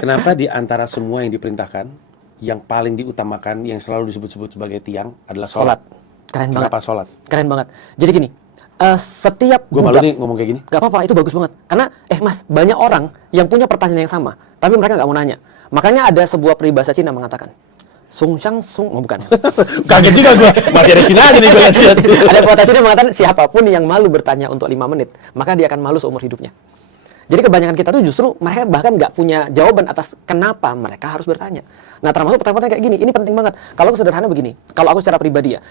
Kenapa di antara semua yang diperintahkan, yang paling diutamakan, yang selalu disebut-sebut sebagai tiang adalah sholat? Keren banget. Kenapa sholat? Keren banget. Jadi gini, setiap Gue malu nih ngomong kayak gini. Gak apa-apa, itu bagus banget. Karena, mas, banyak orang yang punya pertanyaan yang sama, tapi mereka nggak mau nanya. Makanya ada sebuah peribahasa Cina mengatakan, Sung Shang Sung, oh bukan. Kaget juga gue, masih ada Cina aja nih gue lihat. Ada pepatah Cina mengatakan, siapapun yang malu bertanya untuk 5 menit, maka dia akan malu seumur hidupnya. Jadi kebanyakan kita tuh justru mereka bahkan nggak punya jawaban atas kenapa mereka harus bertanya. Nah, termasuk pertanyaan kayak gini, ini penting banget. Kalau sederhana begini, kalau aku secara pribadi ya,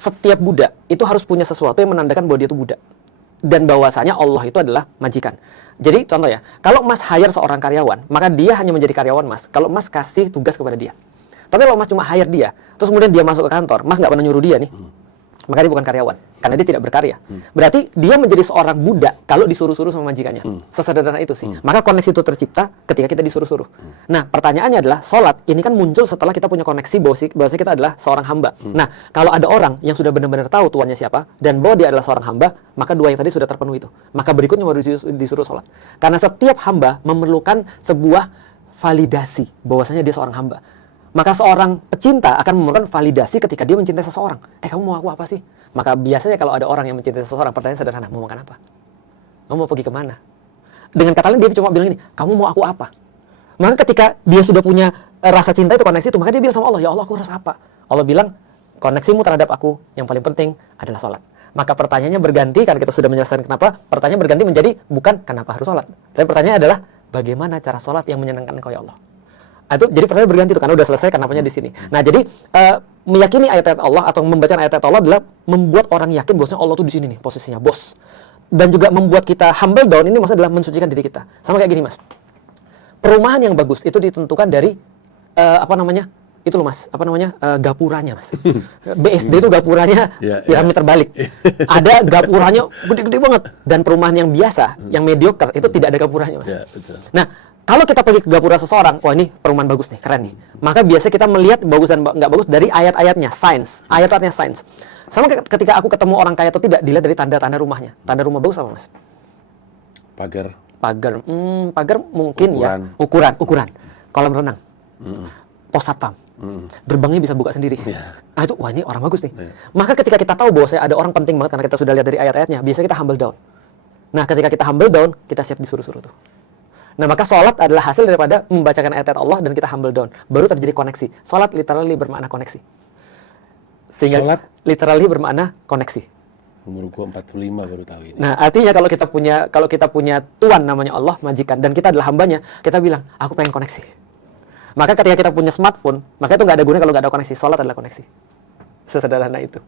setiap budak itu harus punya sesuatu yang menandakan bahwa dia itu budak. Dan bahwasanya Allah itu adalah majikan. Jadi contoh ya, kalau Mas hire seorang karyawan, maka dia hanya menjadi karyawan Mas kalau Mas kasih tugas kepada dia. Tapi kalau Mas cuma hire dia, terus kemudian dia masuk ke kantor, Mas nggak pernah nyuruh dia nih, maka dia bukan karyawan, karena dia tidak berkarya. Berarti dia menjadi seorang budak kalau disuruh-suruh sama majikannya. Sesederhana itu sih. Maka koneksi itu tercipta ketika kita disuruh-suruh. Nah, pertanyaannya adalah, sholat ini kan muncul setelah kita punya koneksi bahwa kita adalah seorang hamba. Nah, kalau ada orang yang sudah benar-benar tahu tuannya siapa, dan bahwa dia adalah seorang hamba, maka dua yang tadi sudah terpenuhi itu. Maka berikutnya baru disuruh sholat. Karena setiap hamba memerlukan sebuah validasi bahwasanya dia seorang hamba. Maka seorang pecinta akan memerlukan validasi ketika dia mencintai seseorang. Kamu mau aku apa sih? Maka biasanya kalau ada orang yang mencintai seseorang, pertanyaan sederhana, mau makan apa? Kamu mau pergi kemana? Dengan kata lain dia cuma bilang ini, kamu mau aku apa? Maka ketika dia sudah punya rasa cinta itu, koneksi itu, maka dia bilang sama Allah, ya Allah aku harus apa? Allah bilang, koneksimu terhadap aku yang paling penting adalah sholat. Maka pertanyaannya berganti, karena kita sudah menyelesaikan kenapa, pertanyaan berganti menjadi bukan kenapa harus sholat. Tapi pertanyaannya adalah, bagaimana cara sholat yang menyenangkan engkau ya Allah? Itu jadi pertanyaan berganti itu karena udah selesai kenapanya di sini. Nah, jadi meyakini ayat-ayat Allah atau membaca ayat-ayat Allah adalah membuat orang yakin bahwasanya Allah tuh di sini nih posisinya, bos. Dan juga membuat kita humble down, ini maksudnya adalah mensucikan diri kita. Sama kayak gini, Mas. Perumahan yang bagus itu ditentukan dari itu loh Mas, gapuranya Mas. BSD itu gapuranya piramid terbalik. Ada gapuranya gede-gede banget, dan perumahan yang biasa, yang mediocre itu tidak ada gapuranya Mas. Betul. Nah, kalau kita pergi ke gapura seseorang, wah ini perumahan bagus nih, keren nih. Maka biasanya kita melihat bagus dan nggak bagus dari ayat-ayatnya, sains. Ayat-ayatnya sains. Sama ketika aku ketemu orang kaya atau tidak, dilihat dari tanda-tanda rumahnya. Tanda rumah bagus apa, Mas? Pagar. Pagar mungkin ukuran. Kolam renang. Pos satpam. Gerbangnya bisa buka sendiri. Itu, wah ini orang bagus nih. Maka ketika kita tahu bahwa ada orang penting banget, karena kita sudah lihat dari ayat-ayatnya, biasanya kita humble down. Nah, ketika kita humble down, kita siap disuruh-suruh tuh. Nah, maka sholat adalah hasil daripada membacakan ayat-ayat Allah dan kita humble down. Baru terjadi koneksi. Sholat literally bermakna koneksi. Sehingga sholat literally bermakna koneksi. Umur gua 45 baru tahu ini. Nah, artinya kalau kita punya tuan namanya Allah, majikan, dan kita adalah hambanya, kita bilang, aku pengen koneksi. Maka ketika kita punya smartphone, maka itu nggak ada gunanya kalau nggak ada koneksi. Sholat adalah koneksi. Sesederhana itu.